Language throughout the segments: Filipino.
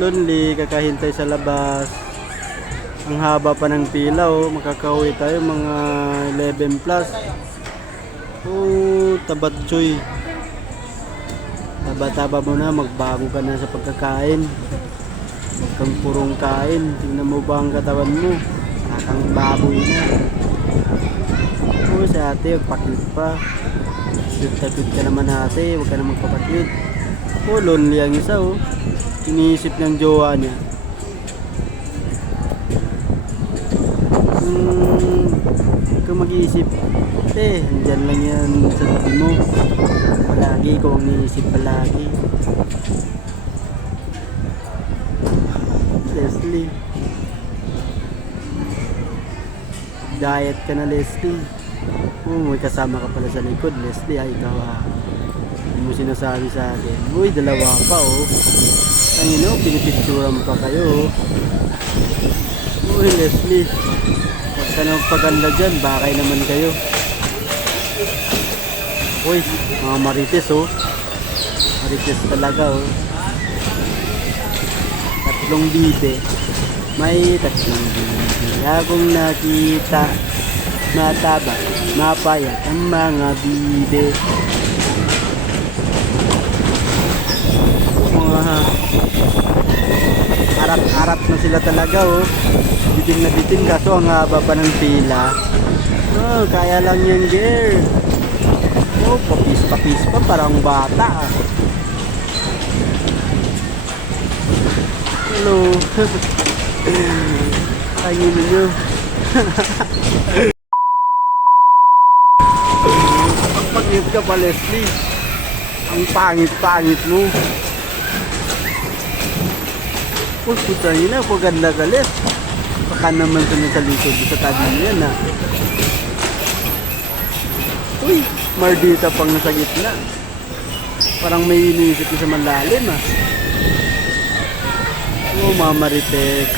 Lonely, kakahintay sa labas. Ang haba pa ng pila oh. Makakauwi tayo mga 11 plus. Oh, tabat choy. Taba-taba mo na, magbago ka na sa pagkakain. Huwag kang purong kain. Tingnan mo ba ang katawan mo? Nakang baboy na. Oh, si ate, magpakit pa. Cute ka naman ate, huwag ka na magpapakit. Oh, lonely ang isa oh. Iniisip ng jowa niya. Huwag kang mag-iisip. Andyan lang yan sa tabi mo. Palagi ko ang iniisip palagi. Leslie. Diet ka na Leslie. May kasama ka pala sa likod Leslie. Ay ikaw hindi mo sinasabi sa akin. Uy, dalawa pa oh. Ang pinipicturan pa kayo oh. Uy Leslie, huwag ka na magpaganda dyan, bakay naman kayo. Uy, mga marites oh. Marites talaga oh. Tatlong bibe. May tatlong bibe akong nakita. Mataba, mapayat ang mga bibe. Mga harap-harap na sila talaga oh. Bitin na bitin kaso ang haba pa ng pila. Oh, kaya lang yan girl. Oh, papis pa parang bata. Hello. Ayun nyo. Pagpagit ka pa Leslie. Ang pangit-pangit mo. Uy, puta nyo na, paganda ka Les. Baka naman sa likod sa tabi niya na. Uy, mardita pang nasa gitna. Parang may iniisip sa malalim ah. Oh, Mama Ritek.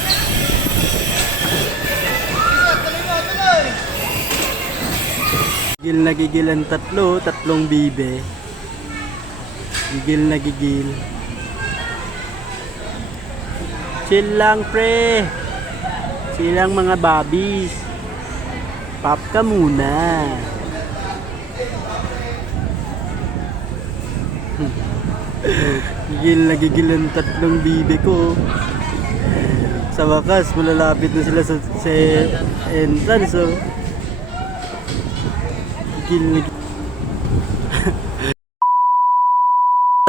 Gigil na gigil ang tatlong bibe. Gigil na gigil. Chill lang pre. Chill lang mga babis. Pop ka muna. Gigil na gigil ang tatlong bibe ko. Sa wakas, malalapit na sila sa entrance oh. Gigil na gigil.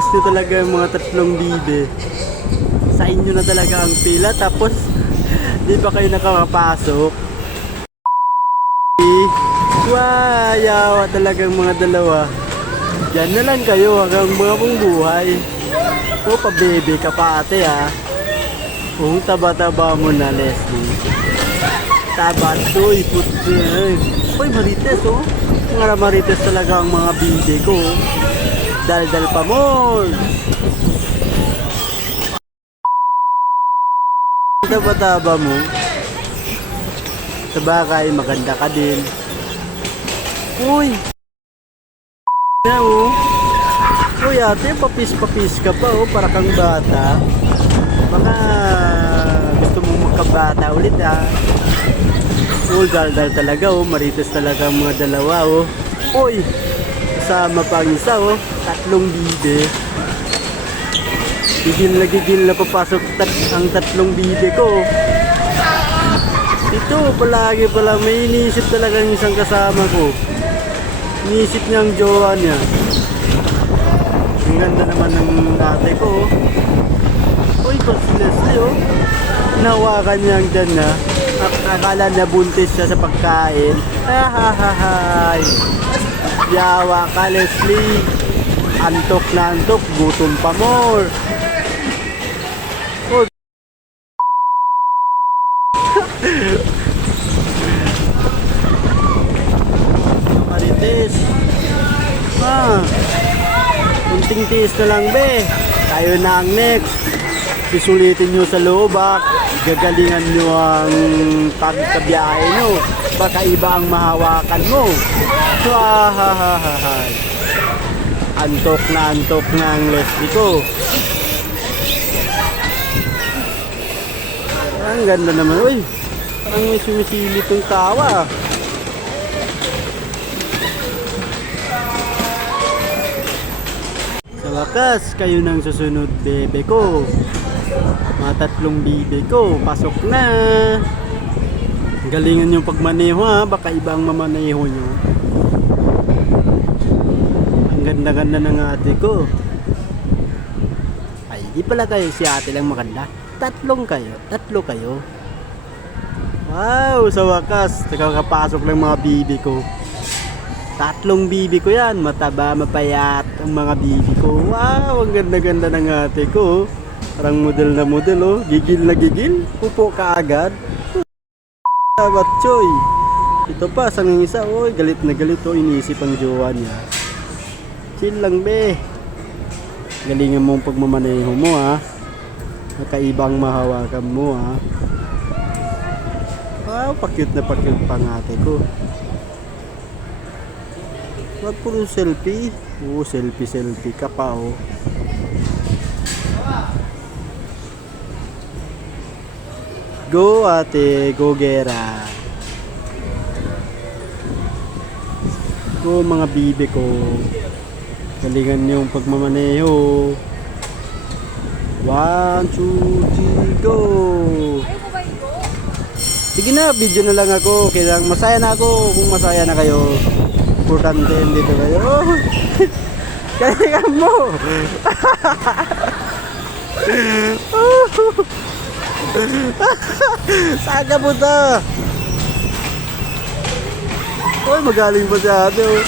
Kasi talaga yung mga tatlong bibe. Sa inyo na talaga ang pila tapos di pa kayo nakakapasok. Yawa talagang mga dalawa. Diyan na lang kayo hanggang mga pong buhay. O pabebe ka pa ate ha. Kung taba-taba mo na Leslie. Taba to iputi. Uy marites oh. Mga marites talaga ang mga bibe ko. Dal-dal pa more. Taba-taba mo. Sa bagay maganda ka din. Uy. Na oh. Uy ate, papis ka pa oh, para kang bata. Baka gusto mong magkabata ulit ah. Oh, dal-dal talaga oh, marites talaga ang mga dalawa oh. Uy, kasama pa ang isa oh, tatlong bibe. Gigil na papasok ang tatlong bibe ko oh. Ito, palagi pala may iniisip talaga yung isang kasama ko. Iniisip niya ang jowa niya. Ang ganda naman ng ate ko oh. Uy, si Leslie oh. Nahawakan niya ang dyan na. Akala na buntis siya sa pagkain. Hahahahay. Yawa ka Leslie. Antok na antok, gutom pa more. Oh. Marites. Kunting tiis na lang be. Tayo na ang next. Susulitin nyo sa loob ha. Gagalingan nyo ang pagkabiyahe nyo. Baka iba ang mahawakan mo. Antok na ang Leslie ko. Ang ganda naman. Uy, parang may sumisili itong tawa. Sa wakas, kayo nang susunod bebe ko. Mga tatlong bebe ko, pasok na. Galingan yung pagmaneho ha, baka ibang mamaneho nyo. Ang ganda-ganda ng ate ko. Ay, di pala kayo si ate lang maganda. Tatlo kayo. Wow, sa wakas, nakakapasok ng mga bibi ko. Tatlong bibi ko yan, mataba, mapayat ang mga bibi ko. Wow, ang ganda-ganda ng ate ko. Parang model na model oh, gigil na gigil, upo ka agad. Batchoy. Ito pa, sang isa, oh, galit na galit oh, inisip ang jowa niya. Chill lang be. Galingan mo ang pagmamaneho mo ha. Nakaibang mahawakan mo ha. Wow, pa-cute pang ate ko. Wag puro selfie. Oo, selfie ka pa oh. Go ate, go gera. Go mga bibi ko. Galingan yung pagmamaneho. 1, 2, 3, go! Sige na, video na lang ako. Kailangan masaya na ako. Kung masaya na kayo, importante dito kayo. Oh, galingan mo! Saga mo ta! Uy, magaling pa si ate oh.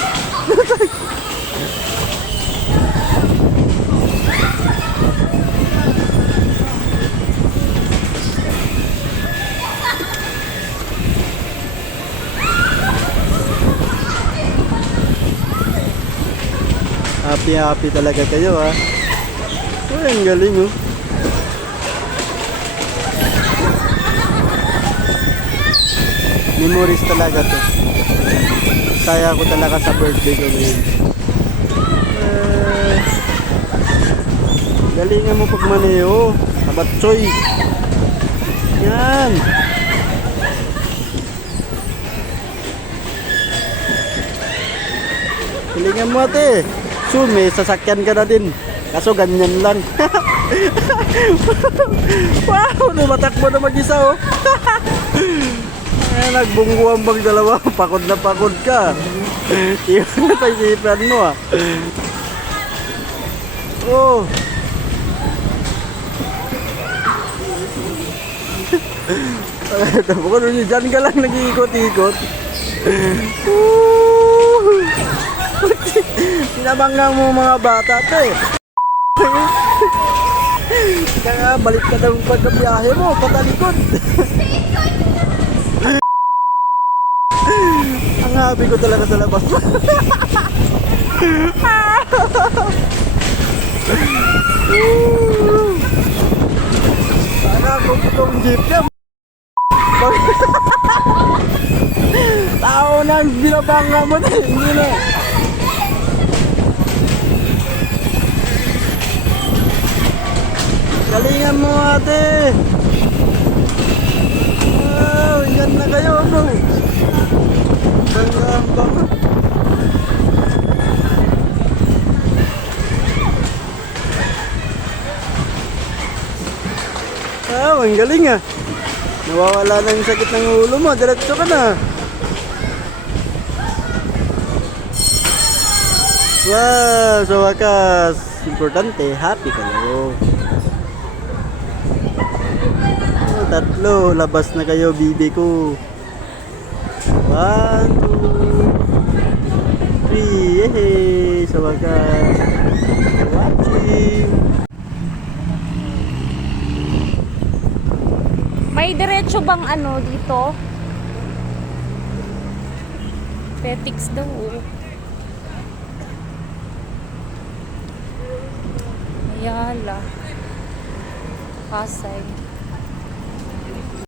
Happy talaga kayo ha. Uy, ang galing oh. Memories talaga to. Saya ko talaga sa birthday ko ngayon. Galingan mo pagmaneho. Kabatsoy. Yan. Galingan mo ate. Soon may sasakyan ka na din. Kaso ganyan lang. Wow, lumatakbo na mag-isa oh. Nagbungguan bang dalawa. Pakod na pakod ka. Iyon na paisipan mo ah. Oh. Tapos ano nyo, dyan ka lang nag-iikot-ikot. Pinabangga mo mga bata to eh. Kaya balik ka daw pagkabiyahe mo, patalikod. Ang happy ko talaga sa labas. Sana kung itong jeep niya. Tao na ang binabangga mo na, hindi na. Galingan mo ate. Wow, yan na kayo bro. Bangga. Ah, ang galing ah. Nawawala na yung sakit ng ulo mo. Diretso ka na. Wow, sa wakas. Importante, happy kayo. Oh, tatlo, labas na kayo, bibi ko. 1, 2, 3. Yehey, sa wakas. Watching. May diretso bang ano dito? Petix daw. Ayala. Pasay.